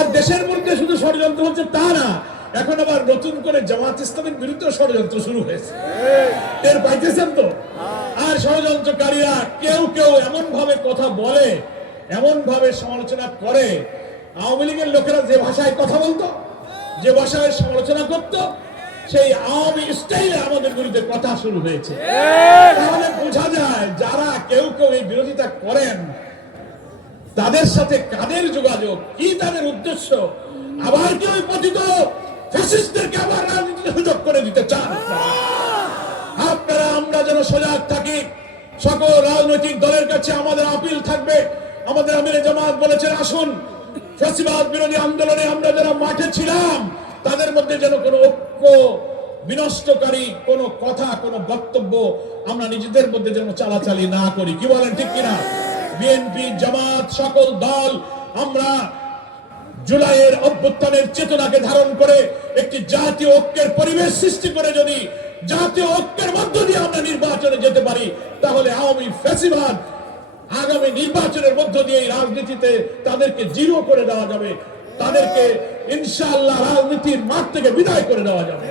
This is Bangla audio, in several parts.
আর দেশের মধ্যে শুধু ষড়যন্ত্র হচ্ছে তা না, এখন আবার নতুন করে জামাত ইসলামের বিরুদ্ধে ষড়যন্ত্র শুরু হয়েছে। টের পাইতেছেন তো? আর ষড়যন্ত্রকারীরা কেউ কেউ এমন ভাবে কথা বলে এমন ভাবে সমালোচনা করে। আওয়ামী লীগের লোকেরা যে ভাষায় কথা বলতো, যে ভাষায় সমালোচনা করত, সেই আওয়ামী স্টাইলে আমাদের বিরুদ্ধে কথা শুরু হয়েছে। তাহলে বোঝা যায় যারা কেউ কেউ এই বিরোধিতা করেন তাদের সাথে কাদের যোগাযোগ? কি তাদের উদ্দেশ্য? আবার কি ওই পতিত ফ্যাসিস্টদেরকে আবার সুযোগ করে দিতে চান? আপনারা? আমরা যেন সজাগ থাকি। সকল রাজনৈতিক দলের কাছে আমাদের আপিল থাকবে। আমাদের জামাত বলেছেন, আসুন, ফ্যাসিবাদ বিরোধী আন্দোলনে আমরা যারা মাঠে ছিলাম, তাদের মধ্যে যেন কোনো ঐক্য বিনষ্টকারী কোনো কথা, কোনো বক্তব্য আমরা নিজেদের মধ্যে যেন চালাচালি না করি। কি বলেন, ঠিক কিনা? বিএনপি, জামাত, সকল দল আমরা জুলাইয়ের অভ্যুত্থানের চেতনাকে ধারণ করে একটি জাতীয় ঐক্যের পরিবেশ সৃষ্টি করে যদি জাতীয় ঐক্যের মধ্য দিয়ে আমরা নির্বাচনে যেতে পারি, তাহলে আওয়ামী ফ্যাসিবাদ আগামী নির্বাচনের মধ্য দিয়ে রাজনীতিতে তাদেরকে জিরো করে দেওয়া যাবে। তাদেরকে ইনশাআল্লাহ রাজনীতির মাঠ থেকে বিদায় করে দেওয়া যাবে।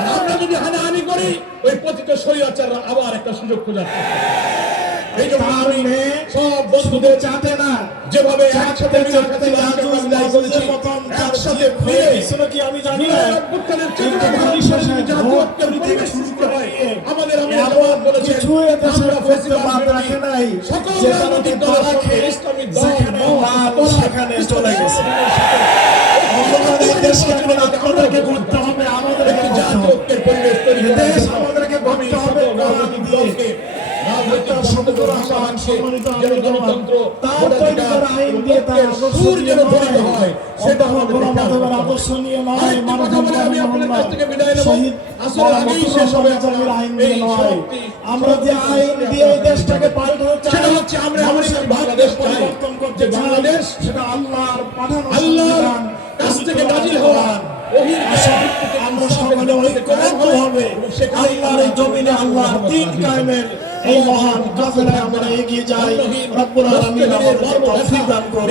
আর আমরা যদি হানাহানি করি, ওই পতিত স্বৈরাচাররা আবার একটা সুযোগ খোঁজার সব বন্ধুদের চাতে না। যেভাবে একসাথে একসাথে একসাথে কি আমি জানি না। আমাদের সেখানে চলে গেছে। আমাদের দেশকে করতে জাতীয় পরিবেশ তৈরি রাজনৈতিক দলকে রাজনৈতিক শব্দ ভাষাভাষী সম্মানিত যেন গণতন্ত্র তার তৈরি করা আইন দিয়ে তার সুর যেন ধ্বনিত হয়, সেটা আমাদের মাধবের নিয়ে আমি আপনাদের কাছ থেকে বিদায় নেব। আসলে আগেই শেষ হবে আইন এই দিয়ে নয়। আমরা যে আইন দিয়ে এই দেশটাকে পাল্টাতে আমরা ইনসাফের সকলে ভিত্তিতে ঐক্যবদ্ধ হবে। হবে এবং সেখানেই আল্লাহর জমিনে আল্লাহর দিন কায়েমের এই মহান কাফেলায় আমরা এগিয়ে যাই। রব্বুল আলামিন আমাদেরকে তৌফিক দান করুন।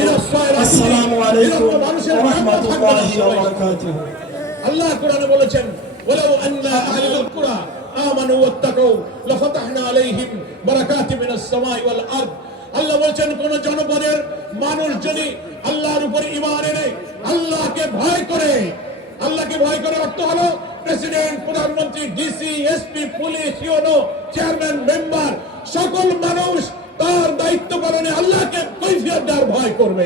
আসসালামু আলাইকুম ওয়া রাহমাতুল্লাহি ওয়া বারাকাতুহু আল্লাহ কোরআনে বলেছেন ওয়ালাউ আন্না আহলুল কুরা আমানু ওয়াত্তাকাউ লাফাতাহনা আলাইহিম বারাকাতি মিনাস সামাই ওয়াল আরদ। আল্লাহ বলেছেন কোন জনপদের মানুষ যদি আল্লাহর উপর ঈমান এনে আল্লাহকে ভয় করে আল্লাহকে ভয় করে অর্থ হলো প্রেসিডেন্ট, প্রধানমন্ত্রী, DC, SP, police, UNO, chairman, member, সকল মানুষ তার দায়িত্ব পালনে আল্লাহকে কৈফিয়ত দেওয়ার ভয় করবে।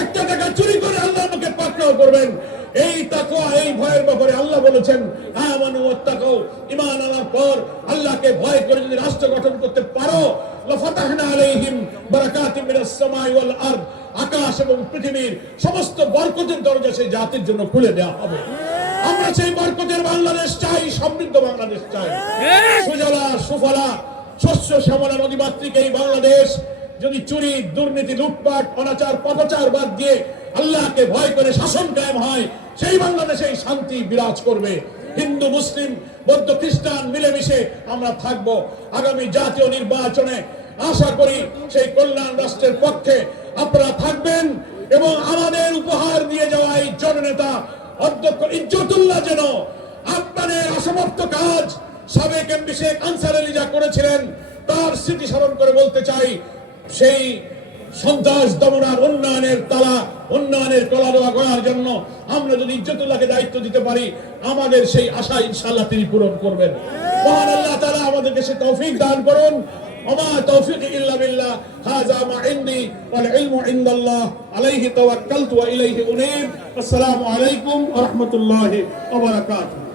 একটা টাকা চুরি করে আল্লাহ আমাকে পাকড়াও করবেন। এই তাকওয়া, এই ভয়ের ব্যাপারে আল্লাহ বলেছেন, আমানু ওয়াত্তাকাউ ঈমান আনার পর আল্লাহকে ভয় করে যদি রাষ্ট্র গঠন করতে পারো, লাফাতাহনা আলাইহিম বারাকাতিম মিনাস সামাই ওয়াল আরদ। আকাশ এবং পৃথিবীর সমস্ত বরকতের দরজা সেই জাতির জন্য খুলে দেওয়া হবে। আমরা সেই বরকতের বাংলাদেশ চাই সমৃদ্ধ বাংলাদেশ চাই। সুজলা সুফলা শস্য শ্যামলা নদী মাতৃক এই বাংলাদেশ যদি চুরি দুর্নীতি লুটপাট অনাচার পপাচার বাদ দিয়ে আল্লাহকে ভয় করে শাসন কায়েম হয় সেই বাংলাদেশে শান্তি বিরাজ করবে। হিন্দু মুসলিম বৌদ্ধ খ্রিস্টান মিলেমিশে আমরা থাকব। আগামী জাতীয় নির্বাচনে আশা করি সেই কল্যাণ রাষ্ট্রের পক্ষে আপনারা থাকবেন এবং আমাদের উপহার দিয়ে যাওয়া এই জননেতা অধ্যক্ষ ইজ্জতুল্লাহ যেন আপনাদের অসমাপ্ত কাজ সাবেক এমপি শেখ আনসার আলী যা করেছিলেন, তার স্মৃতি স্মরণ করে বলতে চাই, সেই সন্ত্রাস দমনার উন্নয়নের তালা, উন্নয়নের কলা দেওয়া করার জন্য আমরা যদি ইজ্জতুল্লাহকে দায়িত্ব দিতে পারি, আমাদের সেই আশা ইনশাআল্লাহ তিনি পূরণ করবেন। মহান আল্লাহ তাআলা আমাদেরকে সে তৌফিক দান করুন। وما توفيقي إلا بالله. هذا ما عندي والعلم عند الله. عليه توكلت وإليه أنيب. السلام عليكم ورحمة الله وبركاته.